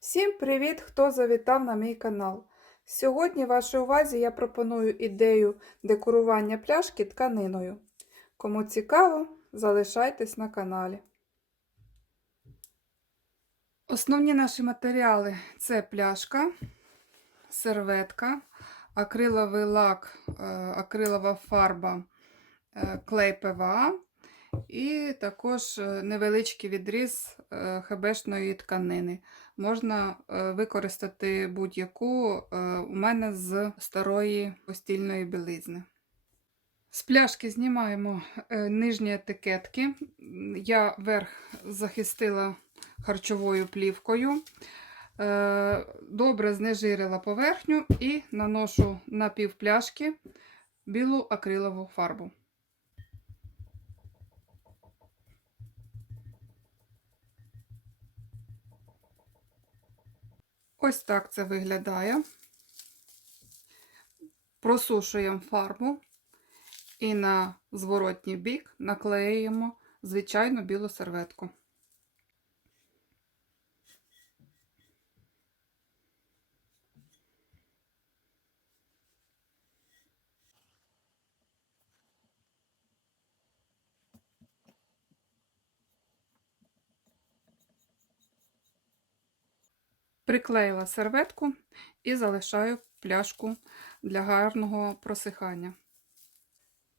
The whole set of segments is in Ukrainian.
Всім привіт, хто завітав на мій канал. Сьогодні вашій увазі я пропоную ідею декорування пляшки тканиною. Кому цікаво, залишайтесь на каналі. Основні наші матеріали це пляшка, серветка, акриловий лак, е, акрилова фарба, е, клей ПВА і також е, невеличкий відріз е, хебешної тканини. Можна е, використати будь-яку у мене з старої постільної білизни. З пляшки знімаємо нижні етикетки. Я верх захистила харчовою плівкою. Добре знежирила поверхню і наношу на пів білу акрилову фарбу. Ось так це виглядає. Просушуємо фарбу і на зворотній бік наклеюємо звичайну білу серветку. Приклеїла серветку і залишаю пляшку для гарного просихання.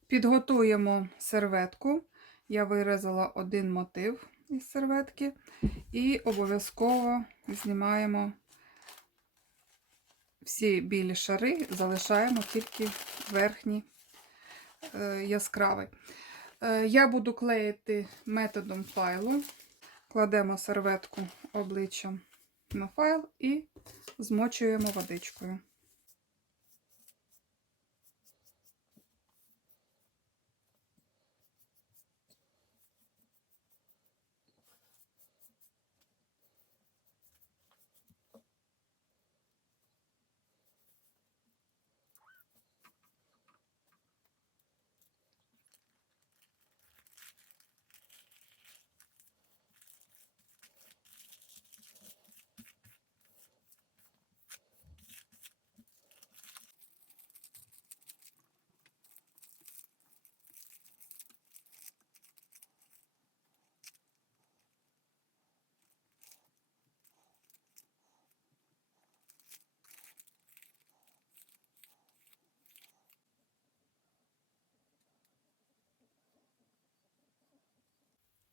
Підготуємо серветку. Я вирізала один мотив із серветки, і обов'язково знімаємо всі білі шари, залишаємо тільки верхній е, яскравий. Е, я буду клеїти методом файлу. Кладемо серветку обличчям на файл і змочуємо водичкою.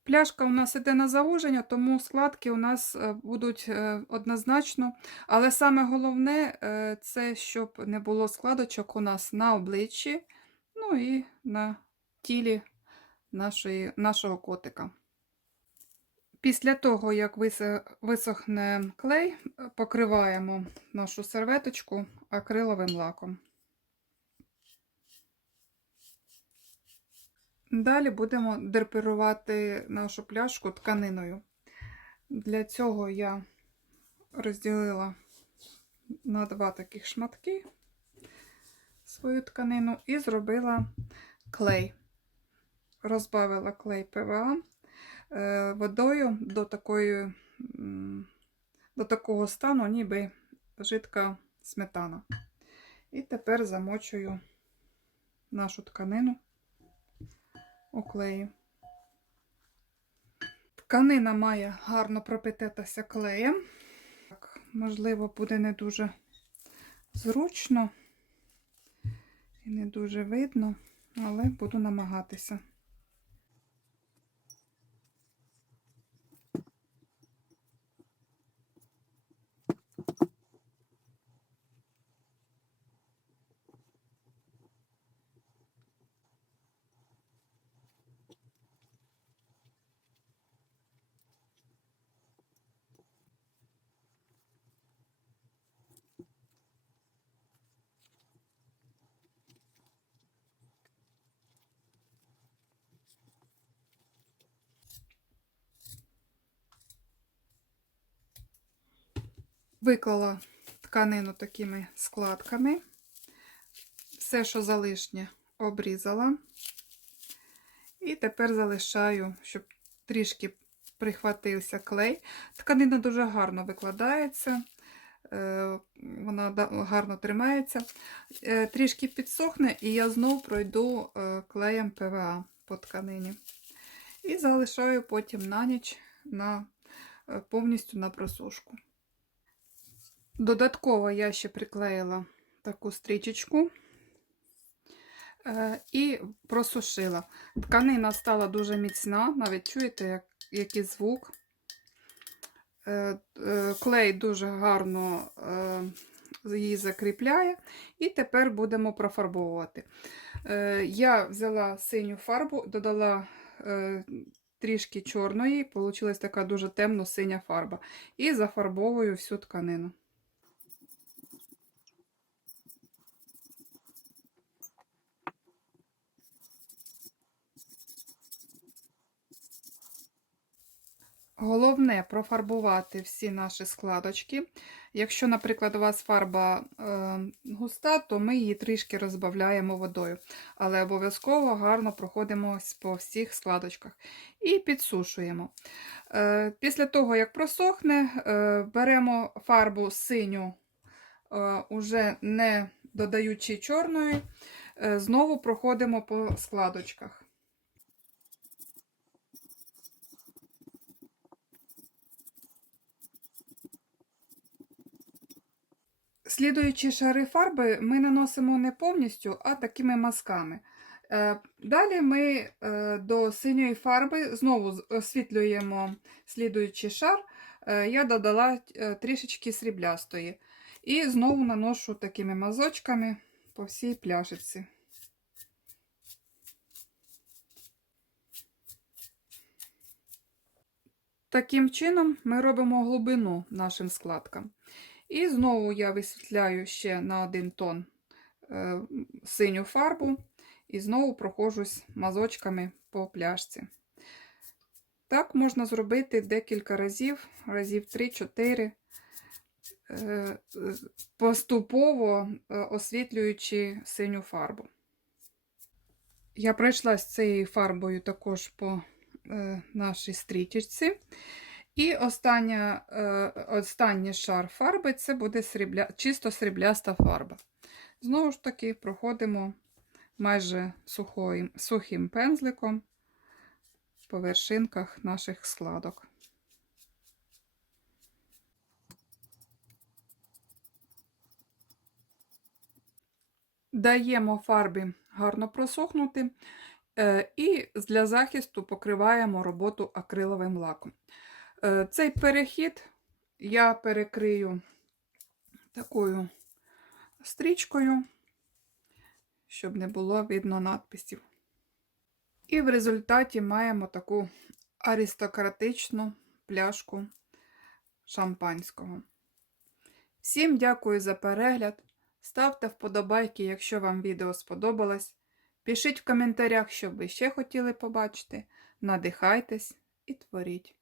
Пляшка у нас іде на завуження, тому складки у нас е, будуть е, однозначно. Але саме головне е, це щоб не було складочок у нас на обличчі, ну і на тілі нашої, нашого котика. Після того, як висохне клей, покриваємо нашу серветочку акриловим лаком. Далі будемо драпірувати нашу пляшку тканиною. Для цього я розділила на два таких шматки свою тканину і зробила клей. Розбавила клей ПВА е, водою до такої, до такого стану, ніби жидка сметана. І тепер замочую нашу тканину у. Тканина має гарно пропитатися клеєм. Так, Можливо, буде не дуже зручно і не дуже видно, але буду намагатися. Виклала тканину такими складками. Все, що залишнє, обрізала. І тепер залишаю, щоб трішки прихватився клей. Тканина дуже гарно викладається, е, вона гарно тримається. Е, Трішки підсохне, і я знову пройду е, клеєм ПВА по тканині. І залишаю потім на ніч на, повністю на просушку. Додатково я ще приклеїла таку стрічечку е, і просушила. Тканина стала дуже міцна, навіть чуєте, як, який звук. Е, е, Клей дуже гарно її закріпляє. І тепер будемо профарбовувати. Я взяла синю фарбу, додала трішки чорної, получилась така дуже темно-синя фарба. І зафарбовую всю тканину. Головне профарбувати всі наші складочки. Якщо, наприклад, у вас фарба е, густа, то ми її трішки розбавляємо водою. Але обов'язково гарно проходимось по всіх складочках і підсушуємо. Е, після того, як просохне, е, беремо фарбу синю, уже не додаючи чорної, знову проходимо по складочках. Слідуючі шари фарби ми наносимо не повністю, а такими мазками. Е, Далі ми е, до синьої фарби знову освітлюємо слідуючий шар. Е, Я додала трішечки сріблястої. І знову наношу такими мазочками по всій пляшиці. Таким чином ми робимо глибину нашим складкам. І знову я висвітляю ще на один тон е, синю фарбу і знову прохожусь мазочками по пляшці. Так можна зробити декілька разів, разів 3-4, е, поступово е, освітлюючи синю фарбу. Я пройшла з цією фарбою також по нашій стрічечці. І остання, е, останній шар фарби це буде срібля, чисто срібляста фарба. Знову ж таки, проходимо майже сухою, сухим пензликом по вершинках наших складок. Даємо фарбі гарно просохнути е, і для захисту покриваємо роботу акриловим лаком. Е, Цей перехід я перекрию такою стрічкою, щоб не було видно надписів. І в результаті маємо таку аристократичну пляшку шампанського. Всім дякую за перегляд. Ставте вподобайки, якщо вам відео сподобалось. Пишіть в коментарях, що ви ще хотіли побачити. Надихайтесь і творіть.